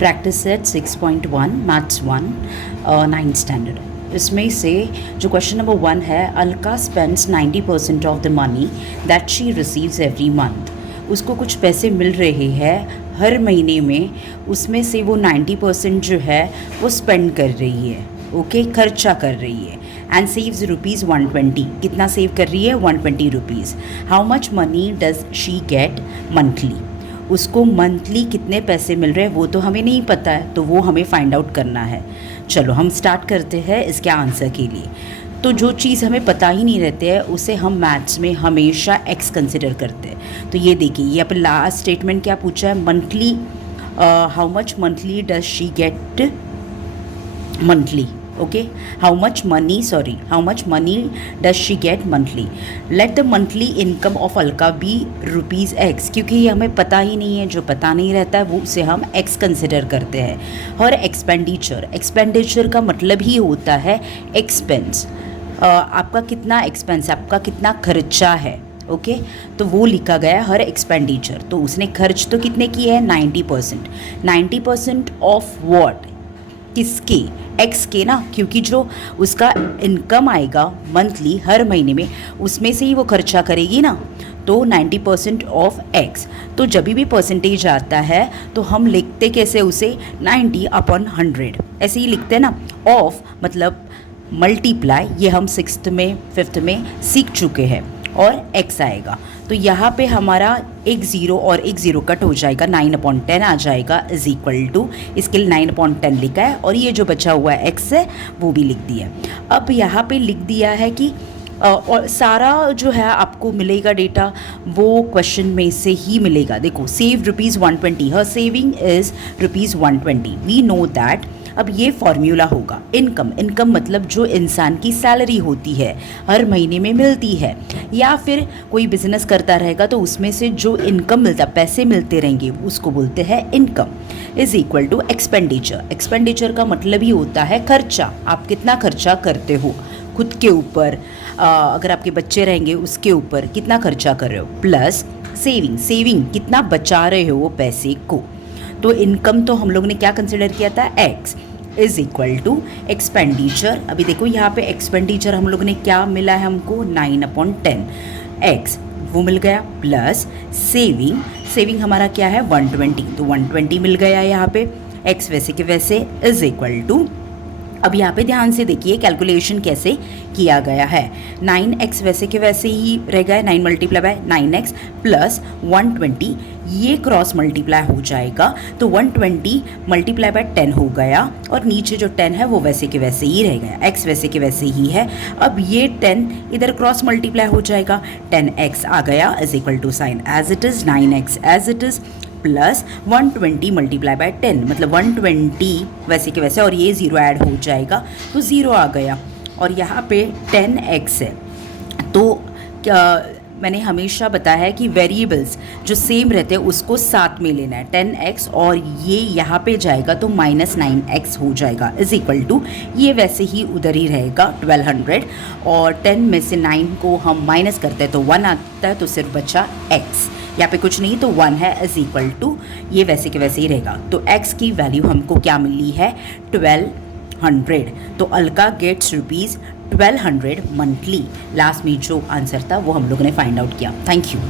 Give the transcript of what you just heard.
Practice set 6.1 maths 1 9th standard. इसमें से जो क्वेश्चन नंबर 1 है, Alka spends 90% of the money that she receives every month. उसको कुछ पैसे मिल रहे हैं हर महीने में, उसमें से वो 90% जो है वो स्पेंड कर रही है, ओके, खर्चा कर रही है। And saves rupees 120। कितना सेव कर रही है? 120 rupees. How much money does she get monthly? उसको मंथली कितने पैसे मिल रहे हैं वो तो हमें नहीं पता है, तो वो हमें फाइंड आउट करना है। चलो हम स्टार्ट करते हैं इसके आंसर के लिए। तो जो चीज़ हमें पता ही नहीं रहती है उसे हम मैथ्स में हमेशा एक्स कंसिडर करते हैं। तो ये देखिए, ये अपन लास्ट स्टेटमेंट क्या पूछा है? Monthly, how much monthly does she get monthly, okay, how much money does she get monthly? Let the monthly income of Alka be rupees x, क्योंकि ये हमें पता ही नहीं है, जो पता नहीं रहता है वो उसे हम x कंसिडर करते हैं। और एक्सपेंडिचर का मतलब ही होता है एक्सपेंस। आपका कितना एक्सपेंस, आपका कितना खर्चा है, ओके तो वो लिखा गया हर एक्सपेंडिचर। तो उसने खर्च तो कितने किए हैं? 90%। 90% ऑफ वॉट? किसके? एक्स के ना, क्योंकि जो उसका इनकम आएगा मंथली हर महीने में उसमें से ही वो खर्चा करेगी ना। तो 90% ऑफ एक्स, तो जब भी परसेंटेज आता है तो हम लिखते कैसे उसे? 90/100 ऐसे ही लिखते हैं ना। ऑफ मतलब मल्टीप्लाई, ये हम 6th में 5th में सीख चुके हैं। और x आएगा तो यहाँ पे हमारा एक ज़ीरो और एक ज़ीरो कट हो जाएगा, 9/10 आ जाएगा इज इक्वल टू, इसके लिए 9/10 लिखा है और ये जो बचा हुआ है x है वो भी लिख दिया। अब यहाँ पे लिख दिया है कि और सारा जो है आपको मिलेगा डेटा वो क्वेश्चन में से ही मिलेगा। देखो, सेव रुपीज़ 120, हर saving is rupees 120, we know that. अब ये फॉर्मूला होगा इनकम मतलब जो इंसान की सैलरी होती है हर महीने में मिलती है, या फिर कोई बिजनेस करता रहेगा तो उसमें से जो इनकम मिलता, पैसे मिलते रहेंगे, उसको बोलते हैं income. Is equal to expenditure का मतलब ही होता है खर्चा। आप कितना खर्चा करते हो खुद के ऊपर, अगर आपके बच्चे रहेंगे उसके ऊपर कितना खर्चा कर रहे हो, प्लस सेविंग कितना बचा रहे हो वो पैसे को। तो इनकम तो हम लोग ने क्या कंसिडर किया था? x is equal to expenditure. अभी देखो यहाँ पे एक्सपेंडिचर हम लोग ने क्या मिला है हमको? 9/10 x वो मिल गया, प्लस सेविंग हमारा क्या है? 120, तो 120 मिल गया यहाँ पे। x वैसे के वैसे इज इक्वल टू, अब यहाँ पे ध्यान से देखिए कैलकुलेशन कैसे किया गया है। 9x वैसे के वैसे ही रह गया, 9 मल्टीप्लाई बाय 9x प्लस 120, ये क्रॉस मल्टीप्लाई हो जाएगा तो 120 मल्टीप्लाई बाय 10 हो गया, और नीचे जो 10 है वो वैसे के वैसे ही रह गया, x वैसे के वैसे ही है। अब ये 10 इधर क्रॉस मल्टीप्लाई हो जाएगा, 10x आ गया is equal to sign as it is 9x as it is plus 120 multiply by 10 मतलब 120 वैसे के वैसे, और ये ज़ीरो ऐड हो जाएगा तो ज़ीरो आ गया। और यहाँ पे 10x है। तो क्या मैंने हमेशा बताया है कि वेरिएबल्स जो सेम रहते हैं उसको साथ में लेना है, 10x और ये यहाँ पे जाएगा तो -9x हो जाएगा इज इक्वल टू, ये वैसे ही उधर ही रहेगा 1200, और 10 में से 9 को हम माइनस करते हैं तो 1 आता है, तो सिर्फ बचा x, यहाँ पे कुछ नहीं तो 1 है इज इक्वल टू, ये वैसे के वैसे ही रहेगा। तो x की वैल्यू हमको क्या मिली है? 1200। तो Alka gets rupees 1200 monthly. Last में जो आंसर था वो हम लोगों ने फाइंड आउट किया। Thank you.